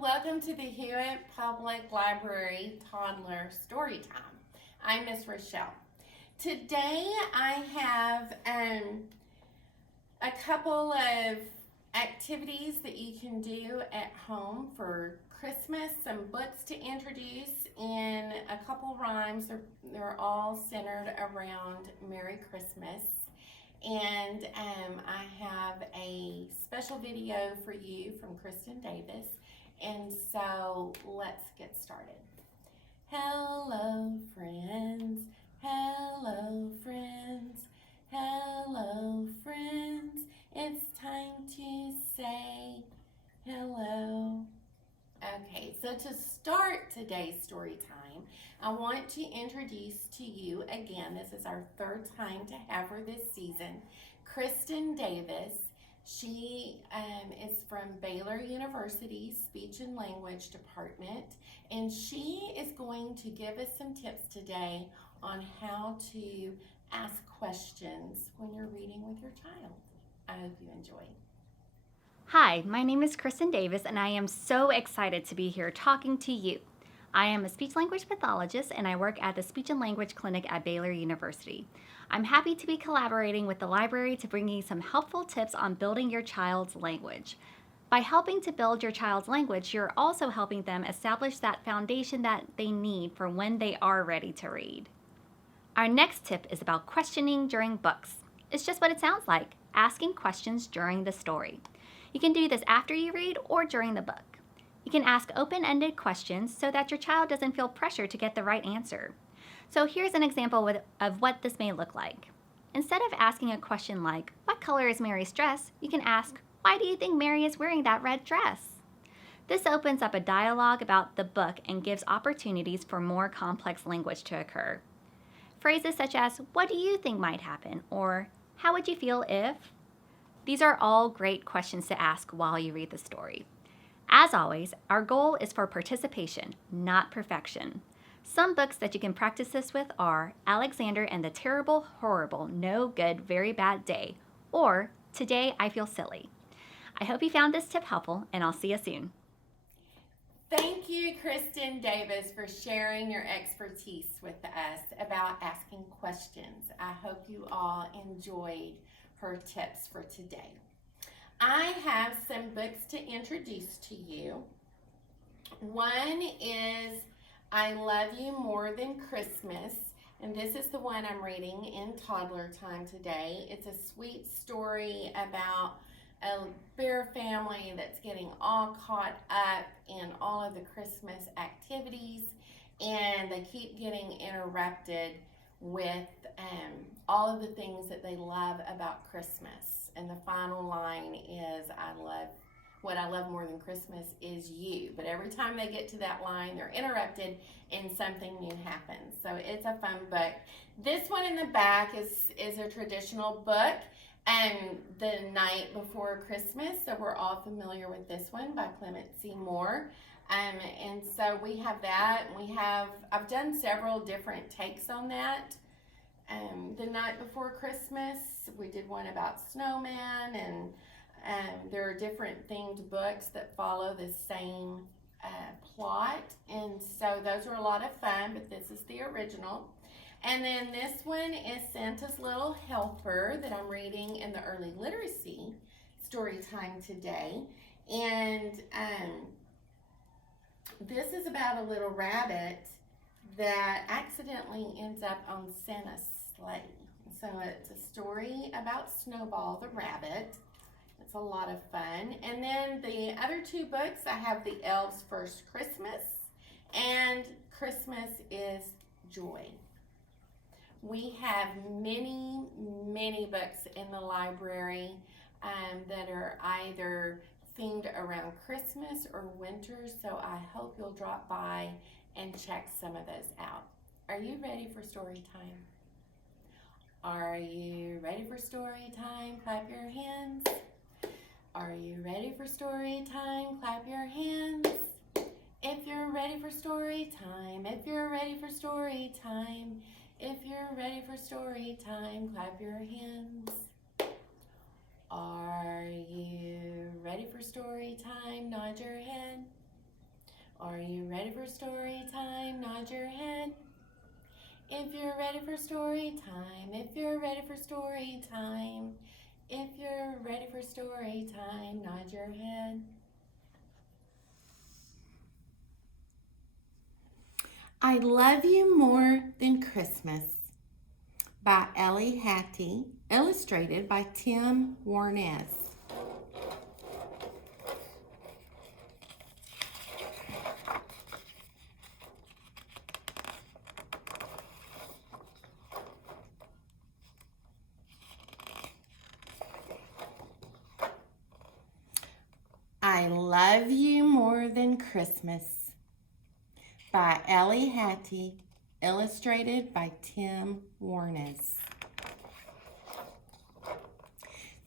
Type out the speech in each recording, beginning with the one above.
welcome to the Hewitt Public Library Toddler Storytime. I'm Miss Rochelle. Today I have a couple of activities that you can do at home for Christmas, some books to introduce, and a couple rhymes. They're all centered around Merry Christmas. And I have a special video for you from Kristen Davis. And so let's get started. Hello, friends. Hello, friends. Hello, friends. It's time to say hello. Okay, so to start today's story time, I want to introduce to you again, this is our third time to have her this season, Kristen Davis. She is from Baylor University Speech and Language Department, and she is going to give us some tips today on how to ask questions when you're reading with your child. I hope you enjoy. Hi, my name is Kristen Davis, and I am so excited to be here talking to you. I am a speech-language pathologist, and I work at the Speech and Language Clinic at Baylor University. I'm happy to be collaborating with the library to bring you some helpful tips on building your child's language. By helping to build your child's language, you're also helping them establish that foundation that they need for when they are ready to read. Our next tip is about questioning during books. It's just what it sounds like, asking questions during the story. You can do this after you read or during the book. You can ask open-ended questions so that your child doesn't feel pressure to get the right answer. So here's an example of what this may look like. Instead of asking a question like, "What color is Mary's dress?" you can ask, "Why do you think Mary is wearing that red dress?" This opens up a dialogue about the book and gives opportunities for more complex language to occur. Phrases such as, "What do you think might happen?" or "How would you feel if?" These are all great questions to ask while you read the story. As always, our goal is for participation, not perfection. Some books that you can practice this with are Alexander and the Terrible, Horrible, No Good, Very Bad Day, or Today I Feel Silly. I hope you found this tip helpful, and I'll see you soon. Thank you, Kristen Davis, for sharing your expertise with us about asking questions. I hope you all enjoyed her tips for today. I have some books to introduce to you. One is I Love You More Than Christmas, and this is the one I'm reading in toddler time today. It's a sweet story about a bear family that's getting all caught up in all of the Christmas activities, and they keep getting interrupted with all of the things that they love about Christmas. And the final line is, what I love more than Christmas is you. But every time they get to that line, they're interrupted and something new happens. So it's a fun book. This one in the back is a traditional book, The Night Before Christmas. So we're all familiar with this one by Clement C. Moore. And so we have that. I've done several different takes on that. The Night Before Christmas, we did one about snowman, and there are different themed books that follow the same plot, and so those are a lot of fun, but this is the original. And then this one is Santa's Little Helper that I'm reading in the early literacy story time today. And this is about a little rabbit that accidentally ends up on Santa's sleigh. So it's a story about Snowball the rabbit. It's a lot of fun. And then the other two books, I have The Elves' First Christmas and Christmas is Joy. We have many, many books in the library that are either themed around Christmas or winter, so I hope you'll drop by and check some of those out. Are you ready for story time? Are you ready for story time? Clap your hands. Are you ready for story time? Clap your hands. If you're ready for story time, if you're ready for story time, if you're ready for story time, clap your hands. Are you ready for story time? Nod your head. Are you ready for story time? Nod your head. If you're ready for story time, if you're ready for story time, if you're ready for story time, nod your head. I Love You More Than Christmas by Ellie, Hattie, illustrated by Tim Warnes. I Love You More Than Christmas by Ellie, Hattie, illustrated by Tim Warnes.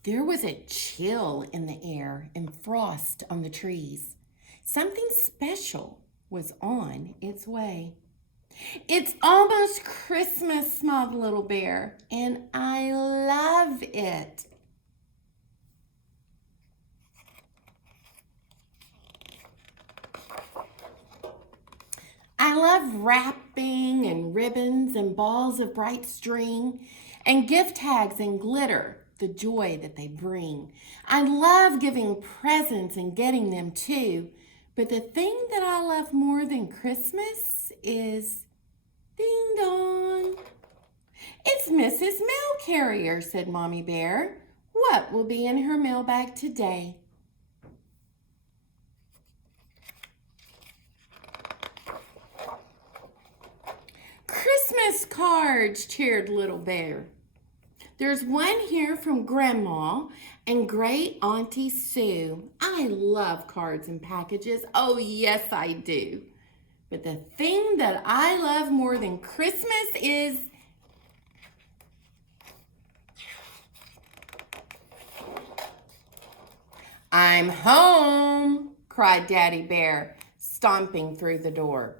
There was a chill in the air and frost on the trees. Something special was on its way. It's almost Christmas, smiled the little bear, and I love it. I love wrapping and ribbons and balls of bright string and gift tags and glitter, the joy that they bring. I love giving presents and getting them too. But the thing that I love more than Christmas is ding dong. It's Mrs. Mail Carrier, said Mommy Bear. What will be in her mailbag today? Christmas cards, cheered Little Bear. There's one here from Grandma and Great Auntie Sue. I love cards and packages. Oh, yes, I do. But the thing that I love more than Christmas is I'm home, cried Daddy Bear, stomping through the door.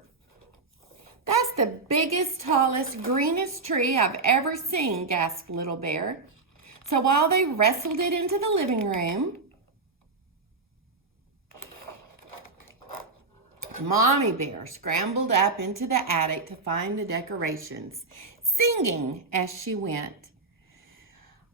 That's the biggest, tallest, greenest tree I've ever seen, gasped Little Bear. So while they wrestled it into the living room, Mommy Bear scrambled up into the attic to find the decorations, singing as she went.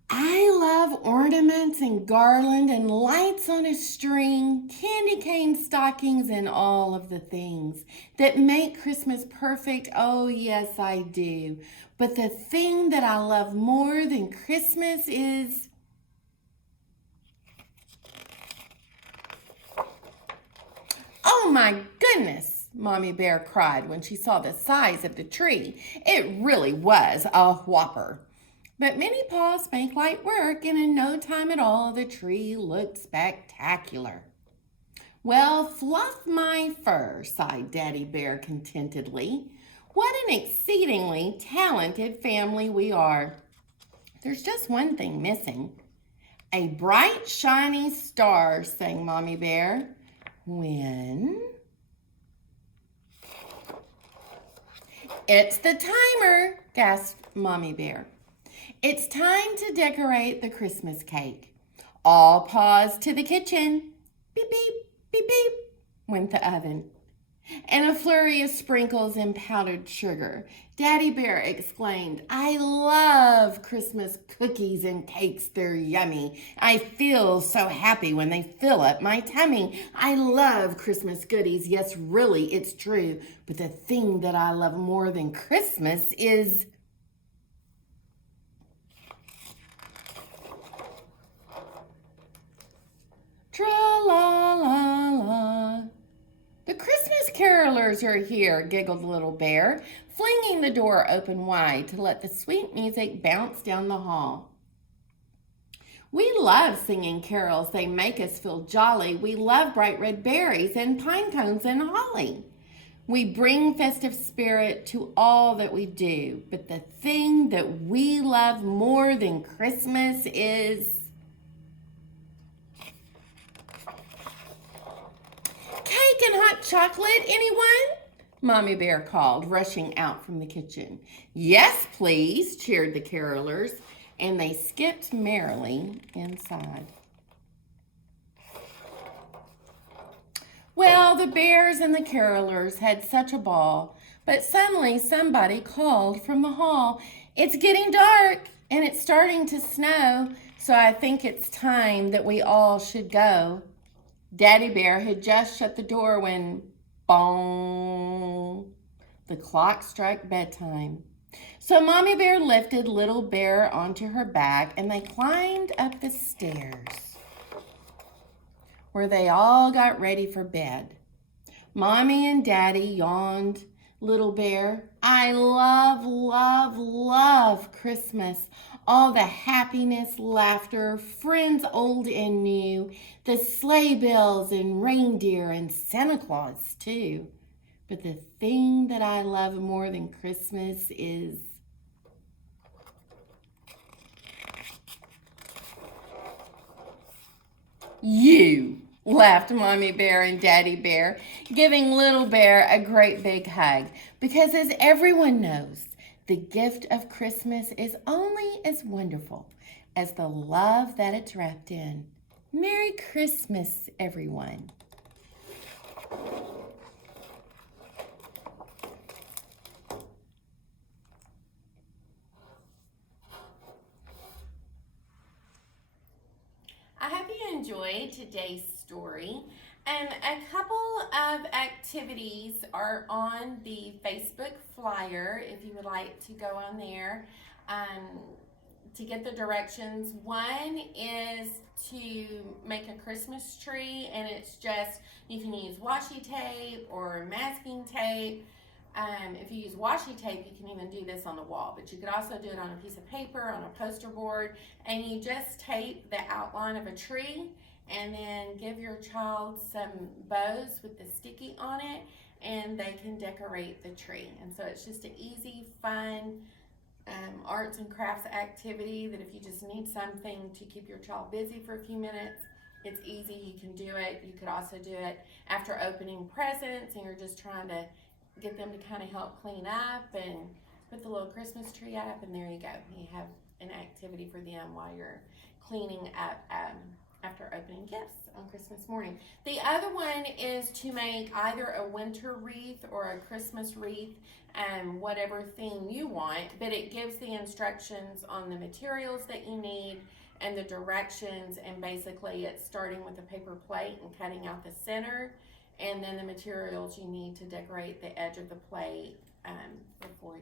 I love ornaments and garland and lights on a string, candy cane stockings and all of the things that make Christmas perfect. Oh, yes, I do. But the thing that I love more than Christmas is oh my goodness, Mommy Bear cried when she saw the size of the tree. It really was a whopper. But Minnie Paws make light work, and in no time at all, the tree looked spectacular. Well, fluff my fur, sighed Daddy Bear contentedly. What an exceedingly talented family we are. There's just one thing missing. A bright, shiny star, sang Mommy Bear. When? It's the timer, gasped Mommy Bear. It's time to decorate the Christmas cake. All paws to the kitchen. Beep, beep, beep, beep, went the oven. And a flurry of sprinkles and powdered sugar. Daddy Bear exclaimed, I love Christmas cookies and cakes. They're yummy. I feel so happy when they fill up my tummy. I love Christmas goodies. Yes, really, it's true. But the thing that I love more than Christmas is tra-la-la-la. The Christmas carolers are here, giggled Little Bear, flinging the door open wide to let the sweet music bounce down the hall. We love singing carols. They make us feel jolly. We love bright red berries and pine cones and holly. We bring festive spirit to all that we do. But the thing that we love more than Christmas is cake and hot chocolate, anyone? Mommy Bear called, rushing out from the kitchen. Yes, please, cheered the carolers, and they skipped merrily inside. Well, Well, the bears and the carolers had such a ball, but suddenly somebody called from the hall, "It's getting dark and it's starting to snow, so I think it's time that we all should go." Daddy Bear had just shut the door when, bong, the clock struck bedtime. So Mommy Bear lifted Little Bear onto her back and they climbed up the stairs, where they all got ready for bed. Mommy and Daddy yawned. Little Bear, "I love, love, love Christmas. All the happiness, laughter, friends old and new, the sleigh bells and reindeer and Santa Claus too. But the thing that I love more than Christmas is..." "You," laughed Mommy Bear and Daddy Bear, giving Little Bear a great big hug. Because as everyone knows, the gift of Christmas is only as wonderful as the love that it's wrapped in. Merry Christmas, everyone. I hope you enjoyed today's story. A couple of activities are on the Facebook flyer if you would like to go on there to get the directions. One is to make a Christmas tree, and it's just, you can use washi tape or masking tape. If you use washi tape, you can even do this on the wall, but you could also do it on a piece of paper, on a poster board, and you just tape the outline of a tree and then give your child some bows with the sticky on it, and they can decorate the tree. And so it's just an easy, fun arts and crafts activity that if you just need something to keep your child busy for a few minutes, it's easy, you can do it. You could also do it after opening presents and you're just trying to get them to kind of help clean up and put the little Christmas tree up, and there you go. You have an activity for them while you're cleaning up after opening gifts on Christmas morning. The other one is to make either a winter wreath or a Christmas wreath, whatever theme you want, but it gives the instructions on the materials that you need and the directions, and basically it's starting with a paper plate and cutting out the center, and then the materials you need to decorate the edge of the plate before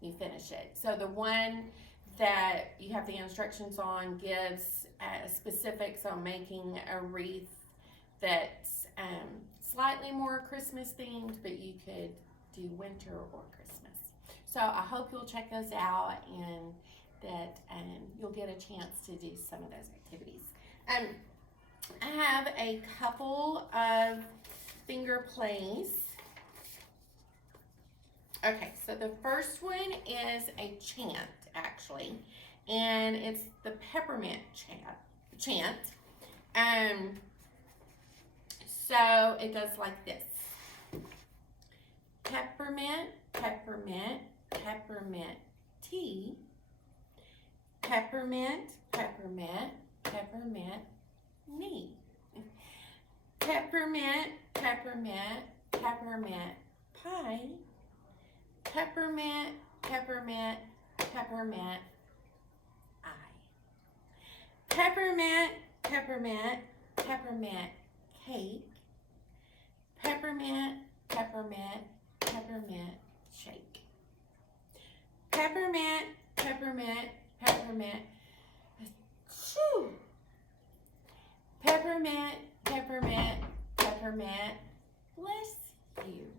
you finish it. So the one that you have the instructions on gives specifics on making a wreath that's slightly more Christmas themed, but you could do winter or Christmas. So I hope you'll check those out and that you'll get a chance to do some of those activities. I have a couple of finger plays. Okay, so the first one is a chant, actually, and it's the Peppermint Chant. So it goes like this: peppermint, peppermint, peppermint tea. Peppermint, peppermint, peppermint me. Peppermint, peppermint, peppermint pie. Peppermint, peppermint, peppermint I. Peppermint, peppermint, peppermint cake. Peppermint, peppermint, peppermint shake. Peppermint, peppermint, peppermint. Shoo. Peppermint, peppermint, peppermint. Bless you.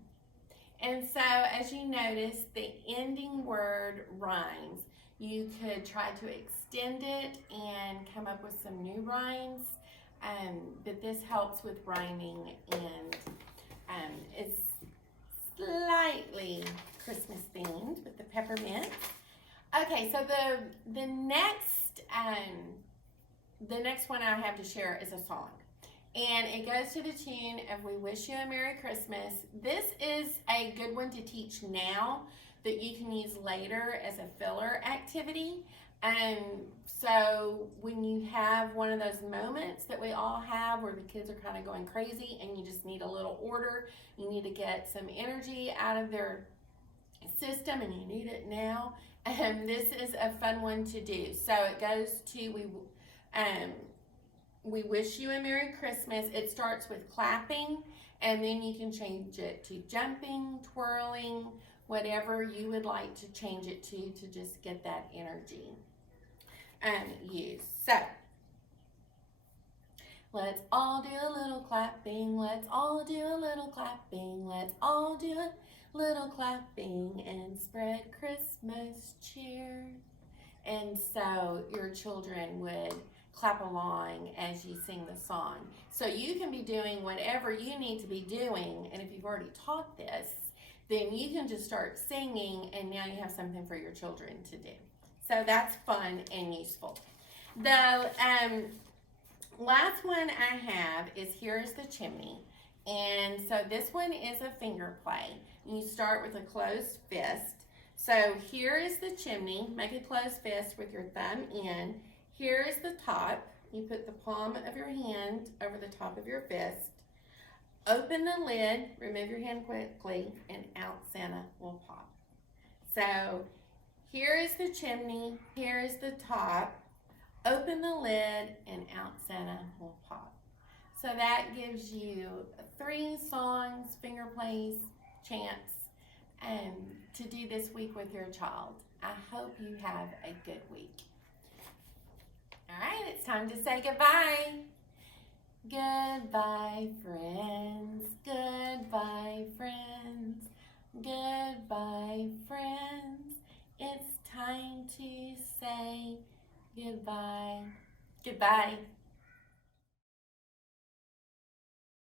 And so, as you notice, the ending word rhymes. You could try to extend it and come up with some new rhymes, but this helps with rhyming, and it's slightly Christmas themed with the peppermint. Okay, so the next one I have to share is a song. And it goes to the tune of "We Wish You a Merry Christmas." This is a good one to teach now that you can use later as a filler activity. So when you have one of those moments that we all have where the kids are kind of going crazy and you just need a little order, you need to get some energy out of their system and you need it now, this is a fun one to do. So it goes to we wish you a Merry Christmas. It starts with clapping, and then you can change it to jumping, twirling, whatever you would like to change it to just get that energy used. So let's all do a little clapping. Let's all do a little clapping. Let's all do a little clapping and spread Christmas cheer. And so your children would clap along as you sing the song. So you can be doing whatever you need to be doing, and if you've already taught this, then you can just start singing, and now you have something for your children to do. So that's fun and useful. The last one I have is Here's the Chimney. And so this one is a finger play. You start with a closed fist. So here is the chimney. Make a closed fist with your thumb in. Here is the top. You put the palm of your hand over the top of your fist. Open the lid, remove your hand quickly, and out Santa will pop. So here is the chimney, here is the top. Open the lid, and out Santa will pop. So that gives you 3 songs, finger plays, chants, to do this week with your child. I hope you have a good week. All right, it's time to say goodbye. Goodbye, friends. Goodbye, friends. Goodbye, friends. It's time to say goodbye. Goodbye.